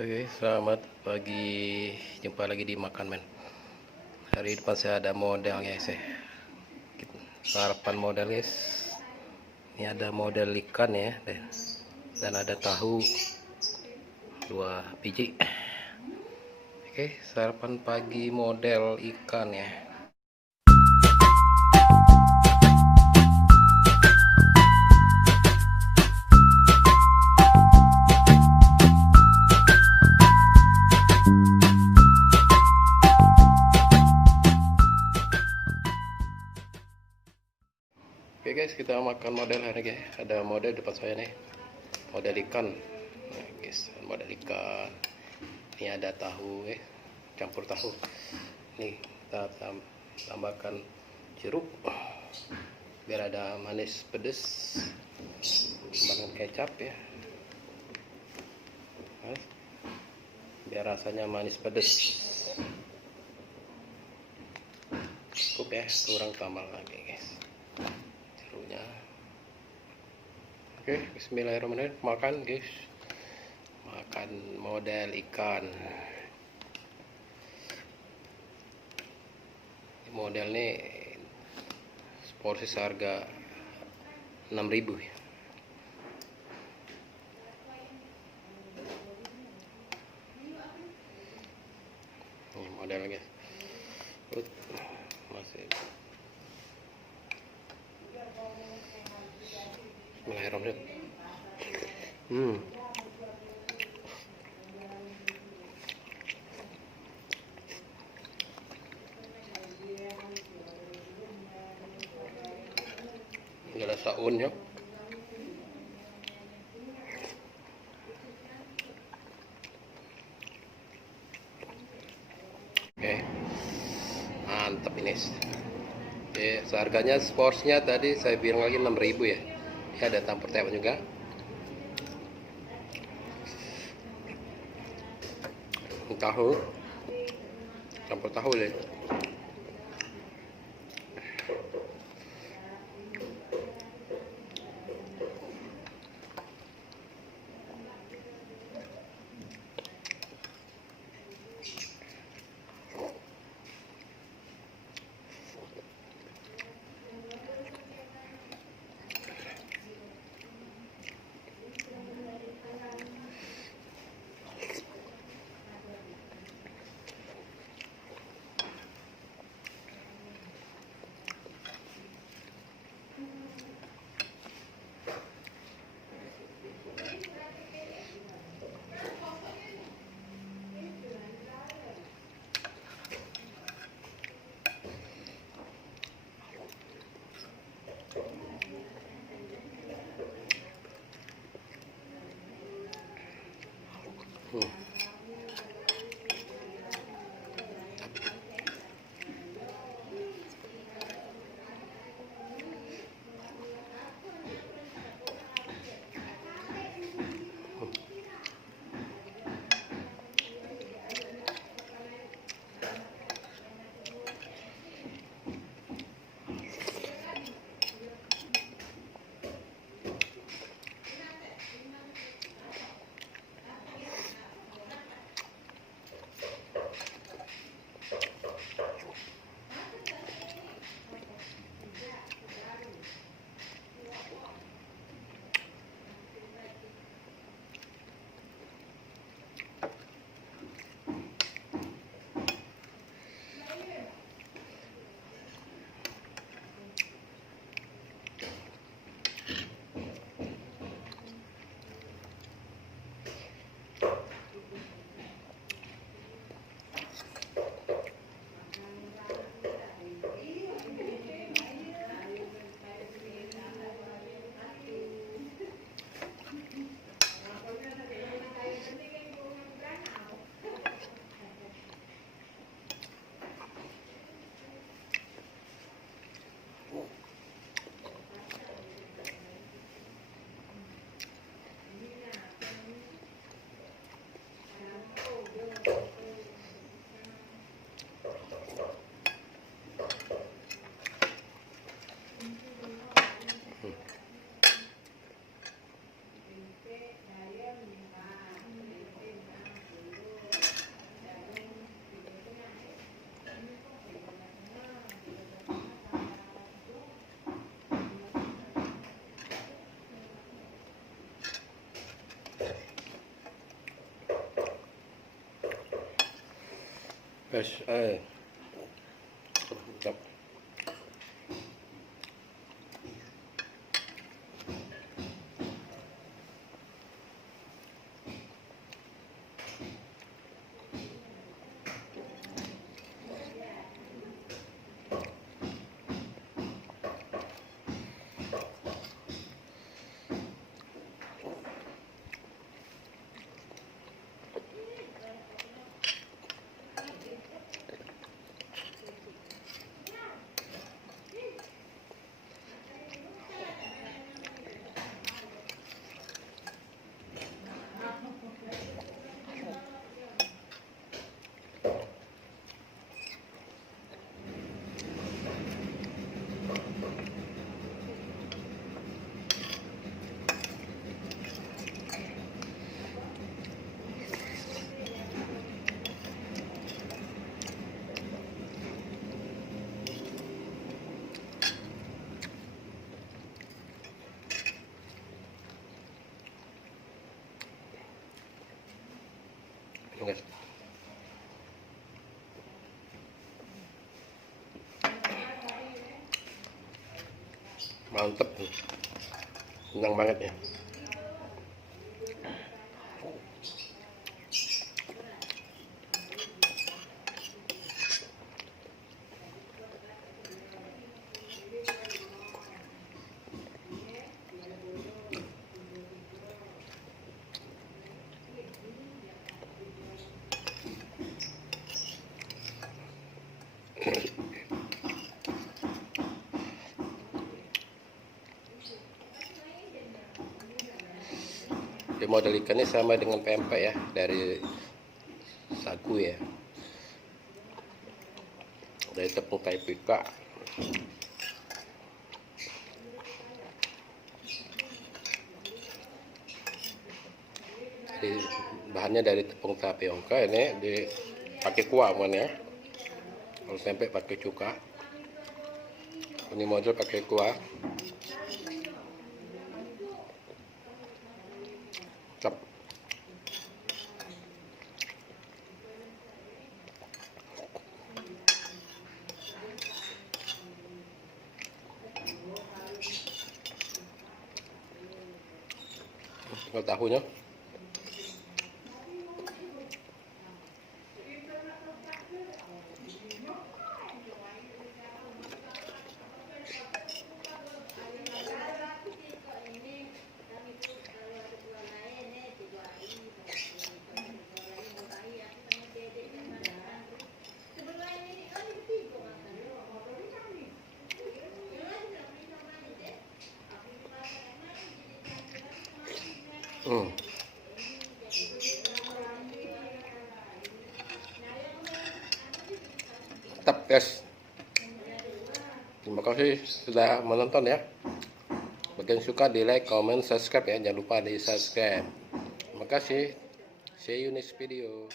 Oke, selamat pagi. Jumpa lagi di Makan Men. Hari depan saya ada model guys. Sarapan model guys. Ini ada model ikan ya, dan ada tahu 2 biji. Oke, sarapan pagi model ikan ya. Oke guys, kita makan model hari guys. Ada model depan saya nih, model ikan. Nah, guys, model ikan. Ini ada tahu campur tahu. Nih kita tambahkan jeruk biar ada manis pedes. Tambahkan kecap ya, biar rasanya manis pedes. Cukup ya, kurang tambah lagi guys. Oke, bismillahirrahmanirrahim. Makan guys, makan model ikan. Model ini porsi seharga 6.000 ya. Ini model guys. Masih Bismillahirrahmanirrahim. Nggak ada saunnya. Oke, mantap ini. Oke, seharganya porsinya tadi saya bilang lagi 6.000 ya. Ini ada campur tempe juga. Tahu, campur tahu deh. Guys, mantap. Guys. Mantep, senang banget ya. Di model ikannya sama dengan pempek ya, dari sagu ya, dari tepung tapioka. Bahannya dari tepung tapioka, ini dipakai kuah kan ya. Kalau pempek pakai cuka, ini model pakai kuah. Cep. Tinggal tahunya. Mantap guys. Terima kasih sudah menonton ya. Bagi yang suka di like, comment, subscribe ya. Jangan lupa di subscribe. Terima kasih. See you next video.